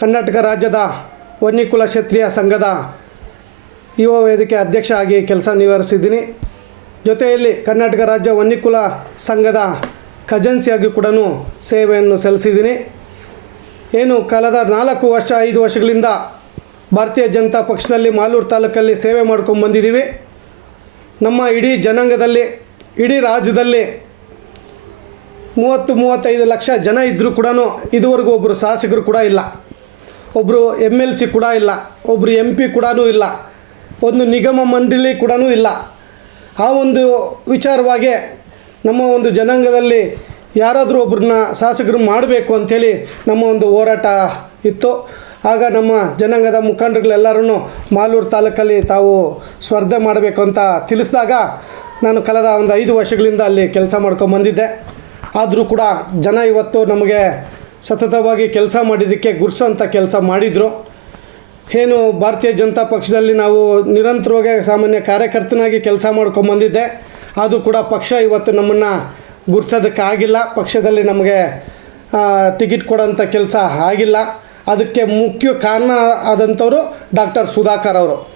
ಕರ್ನಾಟಕ ರಾಜ್ಯದ ವನ್ನಿಕುಲ ಕ್ಷತ್ರಿಯ ಸಂಘದ ಯುವ ವೇದಿಕೆ ಅಧ್ಯಕ್ಷ ಆಗಿ ಕೆಲಸ ನಿರ್ವಹಿಸಿದ್ದೀನಿ. ಜೊತೆಯಲ್ಲಿ ಕರ್ನಾಟಕ ರಾಜ್ಯ ವನ್ನಿಕುಲ ಸಂಘದ ಖಜನ್ಸಿಯಾಗಿ ಕೂಡ ಸೇವೆಯನ್ನು ಸಲ್ಲಿಸಿದ್ದೀನಿ. ಏನು ಕಳೆದ ನಾಲ್ಕು ವರ್ಷ, ಐದು ವರ್ಷಗಳಿಂದ ಭಾರತೀಯ ಜನತಾ ಪಕ್ಷದಲ್ಲಿ ಮಾಲೂರು ತಾಲೂಕಲ್ಲಿ ಸೇವೆ ಮಾಡ್ಕೊಂಡು ಬಂದಿದ್ದೀವಿ. ನಮ್ಮ ಇಡೀ ಜನಾಂಗದಲ್ಲಿ, ಇಡೀ ರಾಜ್ಯದಲ್ಲಿ ಮೂವತ್ತು, ಮೂವತ್ತೈದು ಲಕ್ಷ ಜನ ಇದ್ದರೂ ಕೂಡ ಇದುವರೆಗೂ ಒಬ್ಬರು ಶಾಸಕರು ಕೂಡ ಇಲ್ಲ. ಒಬ್ಬರು ಎಂ ಎಲ್ ಸಿ ಕೂಡ ಇಲ್ಲ ಒಬ್ಬರು ಎಂ ಪಿ ಕೂಡ ಇಲ್ಲ, ಒಂದು ನಿಗಮ ಮಂಡಳಿ ಕೂಡ ಇಲ್ಲ. ಆ ಒಂದು ವಿಚಾರವಾಗಿ ನಮ್ಮ ಒಂದು ಜನಾಂಗದಲ್ಲಿ ಯಾರಾದರೂ ಒಬ್ಬರನ್ನ ಶಾಸಕರು ಮಾಡಬೇಕು ಅಂಥೇಳಿ ನಮ್ಮ ಒಂದು ಹೋರಾಟ ಇತ್ತು. ಆಗ ನಮ್ಮ ಜನಾಂಗದ ಮುಖಂಡರುಗಳೆಲ್ಲರೂ ಮಾಲೂರು ತಾಲೂಕಲ್ಲಿ ತಾವು ಸ್ಪರ್ಧೆ ಮಾಡಬೇಕು ಅಂತ ತಿಳಿಸಿದಾಗ ನಾನು ಕಳೆದ ಒಂದು ಐದು ವರ್ಷಗಳಿಂದ ಅಲ್ಲಿ ಕೆಲಸ ಮಾಡ್ಕೊಂಡು ಬಂದಿದ್ದೆ ಆದರೂ ಕೂಡ ಜನ ಇವತ್ತು ನಮಗೆ ಸತತವಾಗಿ ಕೆಲಸ ಮಾಡಿದ್ದಕ್ಕೆ ಅಂತ ಕೆಲಸ ಮಾಡಿದರು. ಏನು ಭಾರತೀಯ ಜನತಾ ಪಕ್ಷದಲ್ಲಿ ನಾವು ನಿರಂತರವಾಗಿ ಸಾಮಾನ್ಯ ಕಾರ್ಯಕರ್ತನಾಗಿ ಕೆಲಸ ಮಾಡ್ಕೊಂಬಂದಿದ್ದೆ ಅದು ಕೂಡ ಪಕ್ಷ ಇವತ್ತು ನಮ್ಮನ್ನು ಗುರ್ಸೋದಕ್ಕಾಗಿಲ್ಲ ಪಕ್ಷದಲ್ಲಿ ನಮಗೆ ಟಿಕೆಟ್ ಕೊಡೋಂಥ ಕೆಲಸ ಆಗಿಲ್ಲ. ಅದಕ್ಕೆ ಮುಖ್ಯ ಕಾರಣ ಆದಂಥವರು ಡಾಕ್ಟರ್ ಸುಧಾಕರ್ ಅವರು.